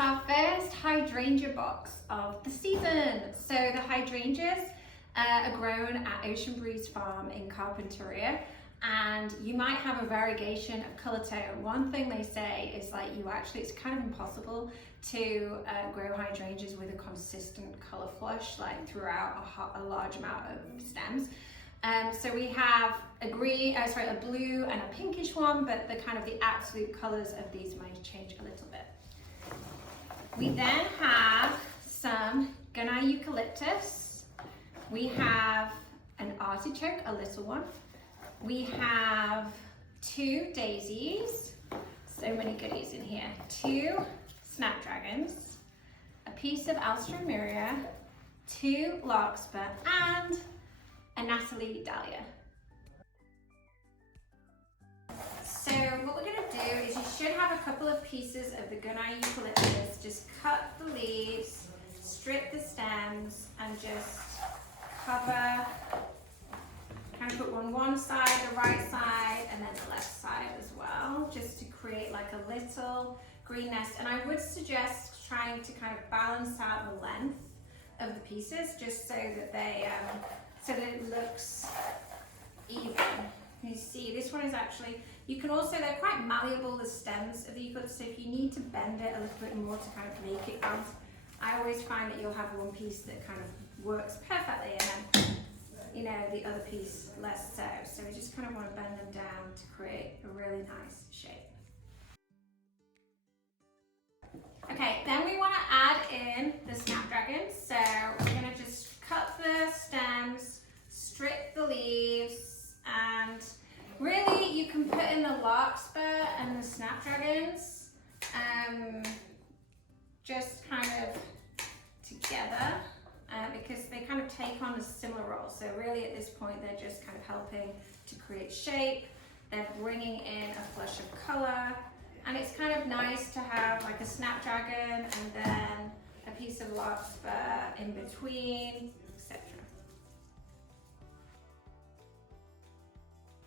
our first hydrangea box of the season. So the hydrangeas are grown at Ocean Breeze Farm in Carpinteria, and you might have a variegation of colour tone. One thing they say is like it's kind of impossible to grow hydrangeas with a consistent colour flush like throughout a large amount of stems. So we have a blue and a pinkish one, but the absolute colours of these might change a little bit. We then have some Gunai eucalyptus. We have an artichoke, a little one. We have 2 daisies, so many goodies in here. 2 snapdragons, a piece of alstroemeria, 2 larkspur, and a Natalie dahlia. So what we're going to do is you should have a couple of pieces of the Gunai eucalyptus. Just cut the leaves, strip the stems, and just cover, kind of put one side, the right side, and then the left side as well, just to create like a little green nest. And I would suggest trying to kind of balance out the length of the pieces, just so that it looks even. You see, this one is actually, they're quite malleable, the stems of the eucalyptus, so if you need to bend it a little bit more to kind of make it bounce, I always find that you'll have one piece that kind of works perfectly, and then, the other piece less so. So we just kind of want to bend them down to create a really nice shape. Okay, then we want to add in the snapdragons. So we're going to just cut the stems, strip the leaves, and really you can put in the larkspur and the snapdragons just kind of together because they kind of take on a similar role. So really at this point they're just kind of helping to create shape. They're bringing in a flush of color, and it's kind of nice to have like a snapdragon and then a piece of larkspur in between, etc.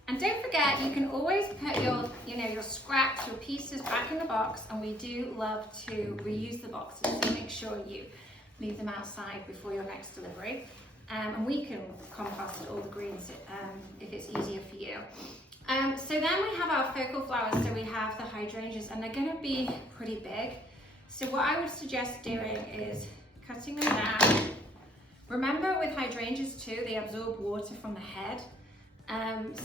And don't forget, you can always put your scraps, your pieces back in the box, and we do love to reuse the boxes, so make sure you leave them outside before your next delivery. And we can compost all the greens if it's easier for you. So then we have our focal flowers, so we have the hydrangeas, and they're going to be pretty big. So what I would suggest doing is cutting them down. Remember with hydrangeas too, they absorb water from the head.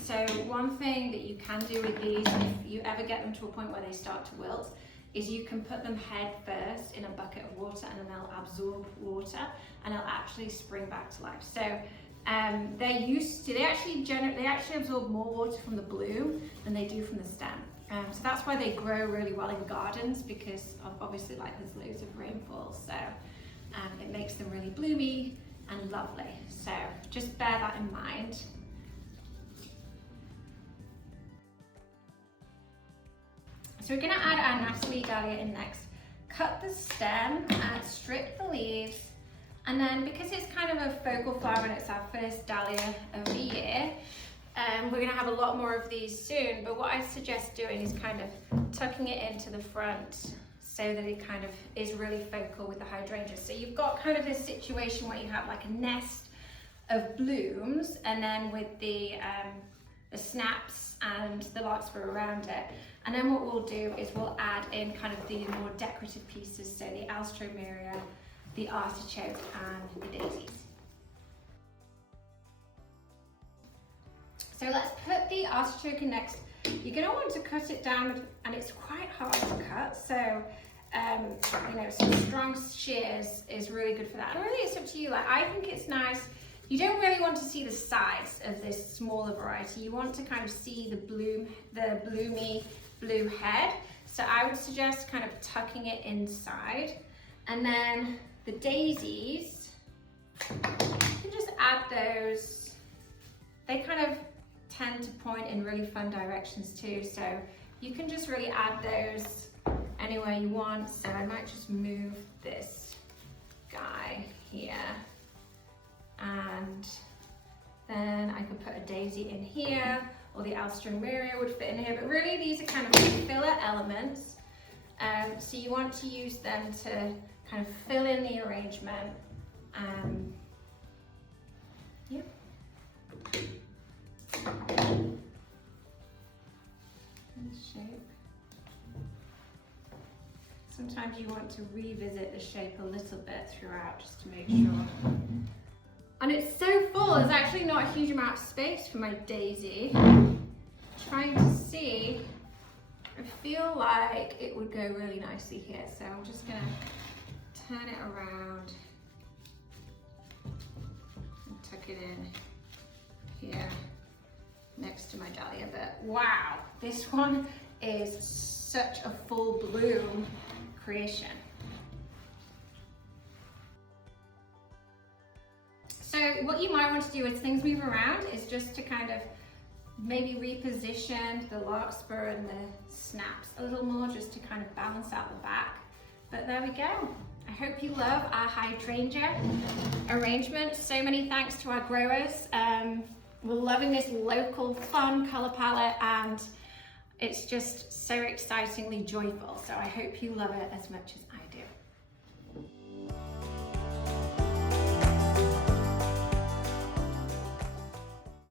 So one thing that you can do with these, if you ever get them to a point where they start to wilt, is you can put them head first in a bucket of water, and then they'll absorb water and they'll actually spring back to life. So they actually absorb more water from the bloom than they do from the stem. So that's why they grow really well in gardens, because obviously there's loads of rainfall, so it makes them really bloomy and lovely. So just bear that in mind. So we're going to add our Natalie dahlia in next. Cut the stem and strip the leaves, and then because it's kind of a focal flower and it's our first dahlia of the year, we're going to have a lot more of these soon, but what I suggest doing is kind of tucking it into the front so that it kind of is really focal with the hydrangeas. So you've got kind of this situation where you have like a nest of blooms, and then with the snaps and the larkspur around it. And then what we'll do is we'll add in kind of the more decorative pieces, so the alstroemeria, the artichoke, and the daisies. So let's put the artichoke in next. You're going to want to cut it down, and it's quite hard to cut, so some strong shears is really good for that. And really it's up to you. Like, I think it's nice. You don't really want to see the sides of this smaller variety. You want to kind of see the bloomy blue head. So I would suggest kind of tucking it inside. And then the daisies, you can just add those. They kind of tend to point in really fun directions too. So you can just really add those anywhere you want. So I might just move this guy here, and then I could put a daisy in here, or the alstroemeria would fit in here, but really these are kind of filler elements So you want to use them to kind of fill in the arrangement. Yeah. Shape. Sometimes you want to revisit the shape a little bit throughout just to make sure. And it's so full, there's actually not a huge amount of space for my daisy. Trying to see, I feel like it would go really nicely here, so I'm just gonna turn it around and tuck it in here next to my dahlia. But wow, this one is such a full bloom creation. So what you might want to do as things move around is just to kind of maybe reposition the larkspur and the snaps a little more, just to kind of balance out the back. But there we go. I hope you love our hydrangea arrangement. So many thanks to our growers. We're loving this local fun color palette, and it's just so excitingly joyful. So I hope you love it as much as I do.